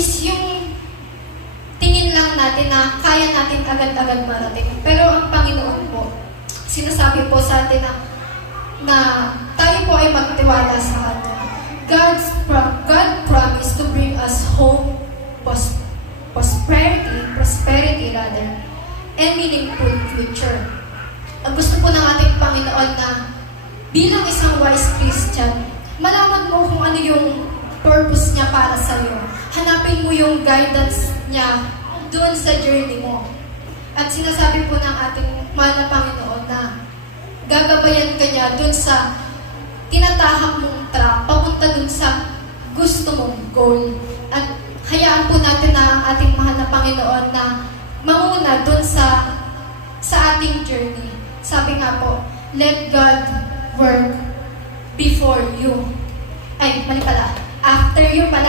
is yung tingin lang natin na kaya natin agad-agad marating. Pero ang Panginoon po, sinasabi po sa atin na tayo po ay magtiwala sa Kanya. God promised to bring us hope, prosperity rather, and meaningful future. Ang gusto po ng ating Panginoon na bilang isang wise Christian, malaman mo kung ano yung purpose niya para sa'yo. Hanapin mo yung guidance niya doon sa journey mo. At sinasabi po ng ating mahal na Panginoon na gagabayan ka niya doon sa tinatahak mong track, papunta doon sa gusto mong goal. At hayaan po natin na ang ating mahal na Panginoon na manguna doon sa ating journey. Sabi nga po, let God work before you. Ay, mali pala. After you pala.